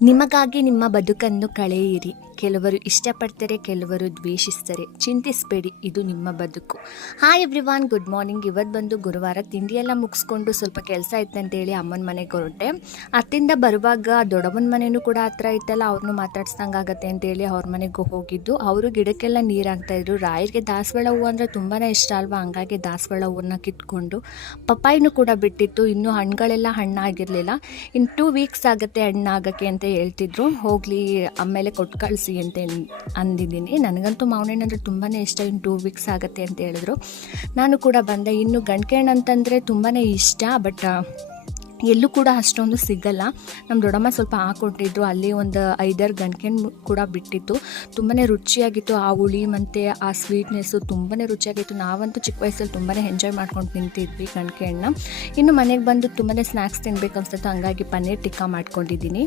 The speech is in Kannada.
ನಿಮಗಾಗಿ ನಿಮ್ಮ ಬದುಕನ್ನು ಕಳೆಯಿರಿ. ಕೆಲವರು ಇಷ್ಟಪಡ್ತಾರೆ, ಕೆಲವರು ದ್ವೇಷಿಸ್ತಾರೆ. ಚಿಂತಿಸಬೇಡಿ, ಇದು ನಿಮ್ಮ ಬದುಕು. Hi everyone, good morning. ಇವತ್ತು ಬಂದು ಗುರುವಾರ. ತಿಂಡಿಯೆಲ್ಲ ಮುಗಿಸ್ಕೊಂಡು ಸ್ವಲ್ಪ ಕೆಲಸ ಇತ್ತಂತೇಳಿ ಅಮ್ಮನ ಮನೆಗೆ ಹೊರಟೆ. ಅತ್ತಿಂದ ಬರುವಾಗ ದೊಡ್ಡಮ್ಮನ ಮನೆಯೂ ಕೂಡ ಹತ್ರ ಇತ್ತಲ್ಲ, ಅವ್ರನ್ನೂ ಮಾತಾಡ್ಸ್ದಂಗೆ ಆಗತ್ತೆ ಅಂತೇಳಿ ಅವ್ರ ಮನೆಗೆ ಹೋಗಿದ್ದು. ಅವರು ಗಿಡಕ್ಕೆಲ್ಲ ನೀರು ಹಾಕ್ತಾಯಿದ್ರು. ರಾಯರಿಗೆ ದಾಸವಾಳ ಹೂವು ಅಂದರೆ ತುಂಬಾ ಇಷ್ಟ ಅಲ್ವಾ, ಹಂಗಾಗಿ ದಾಸವಾಳ ಹೂವನ್ನ ಕಿತ್ಕೊಂಡು ಪಪ್ಪಾಯಿನೂ ಕೂಡ ಬಿಟ್ಟಿತ್ತು. ಇನ್ನೂ ಹಣ್ಣುಗಳೆಲ್ಲ ಹಣ್ಣಾಗಿರಲಿಲ್ಲ. ಇನ್ನು 2 ವೀಕ್ಸ್ ಆಗುತ್ತೆ ಹಣ್ಣಾಗಕ್ಕೆ ಅಂತ ಹೇಳ್ತಿದ್ರು. ಹೋಗಲಿ, ಆಮೇಲೆ ಕೊಟ್ಟು ಕಳಿಸಿ ಅಂತ ಅಂದಿದ್ದೀನಿ. ನನಗಂತೂ ಮಾವಿನ ಹಣ್ಣು ಅಂದರೆ ತುಂಬಾ ಇಷ್ಟ. ಇನ್ನು 2 ವೀಕ್ಸ್ ಆಗುತ್ತೆ ಅಂತ ಹೇಳಿದ್ರು. ನಾನು ಕೂಡ ಬಂದೆ. ಇನ್ನು ಗಂಟ್ಗೆ ಹಣ್ಣು ಅಂತಂದರೆ ತುಂಬಾ ಇಷ್ಟ, ಬಟ್ ಎಲ್ಲೂ ಕೂಡ ಅಷ್ಟೊಂದು ಸಿಗಲ್ಲ. ನಮ್ಮ ದೊಡ್ಡಮ್ಮ ಸ್ವಲ್ಪ ಹಾಕ್ಕೊಟ್ಟಿದ್ರು. ಅಲ್ಲಿ ಒಂದು 5-6 ಗಂಟ್ಗೆ ಕೂಡ ಬಿಟ್ಟಿತ್ತು. ತುಂಬಾ ರುಚಿಯಾಗಿತ್ತು. ಆ ಹುಳಿ ಮತ್ತು ಆ ಸ್ವೀಟ್ನೆಸ್ಸು ತುಂಬಾ ರುಚಿಯಾಗಿತ್ತು. ನಾವಂತೂ ಚಿಕ್ಕ ವಯಸ್ಸಲ್ಲಿ ತುಂಬಾ ಎಂಜಾಯ್ ಮಾಡ್ಕೊಂಡು ತಿಂತಿದ್ವಿ ಗಂಟ್ಗೆ ಹಣ್ಣು. ಇನ್ನು ಮನೆಗೆ ಬಂದು ತುಂಬಾ ಸ್ನ್ಯಾಕ್ಸ್ ತಿನ್ಬೇಕು ಅನ್ಸುತ್ತೆ, ಹಂಗಾಗಿ ಪನ್ನೀರ್ ಟಿಕ್ಕಾ ಮಾಡ್ಕೊಂಡಿದ್ದೀನಿ.